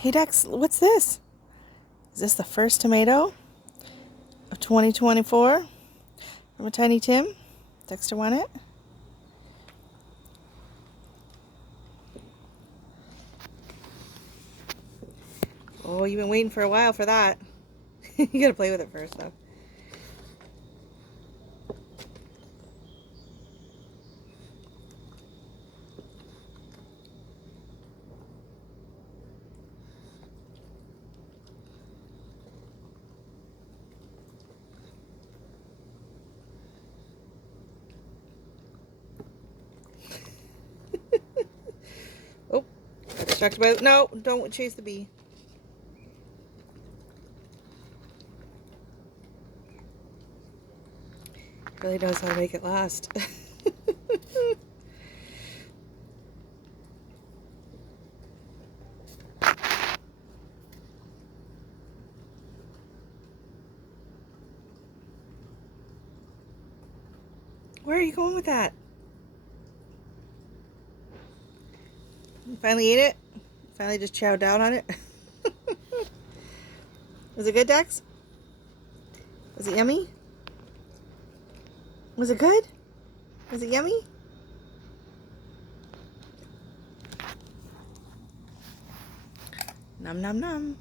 Hey Dex, what's this? Is this the first tomato of 2024 from a Tiny Tim? Dexter want it? Oh, you've been waiting for a while for that. You gotta play with it first though. Oh, got distracted by... No, don't chase the bee. Really knows how to make it last. Where are you going with that? You finally ate it? Finally just chowed down on it? Was it good, Dex? Was it yummy? Was it good? Was it yummy? Nom nom nom.